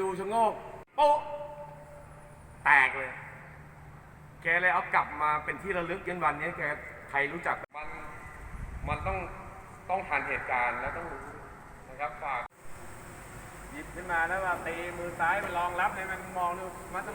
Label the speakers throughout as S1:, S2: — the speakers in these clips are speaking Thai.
S1: ดูชะโงกโป๊ะแตกเลย แกเลยเอากลับมาเป็นที่ระลึกยันวันนี้แกใครรู้จักมันมันต้องต้องทันเหตุการณ์แล้วต้องรู้นะครับฝาก
S2: หยิบขึ้นมาแล้วว่าตีมือซ้ายไปรองรับให้มันมองดูมัดตะ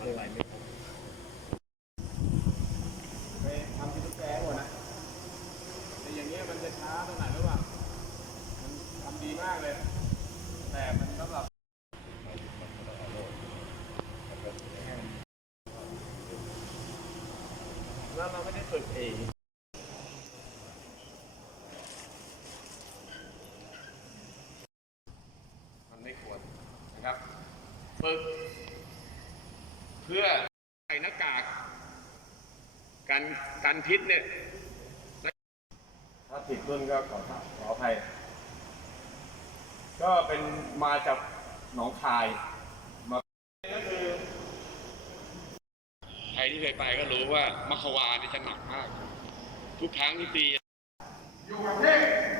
S2: แมงไปทำที่ตุ๊กแกหมดนนะแต่อย่างเงี้ยมันจะช้าตรงไหนรู้ป่ะมันทำดีมากเลย แต่มันสำหรับแล้วเราไม่ได้ฝึกเอง
S1: มันไม่ควรนะครับฝึกเพื่อใส่หน้ากากกันกันพิษเนี่ย ถ้าผิดรุ่นก็ขอโทษขออภัย ก็เป็นมาจากหนองคายมาก็คือใครที่เคยไปก็รู้ว่ามัควานี่จะหนักมาก ทุกครั้งที่ตี
S3: อยู่กับเทพ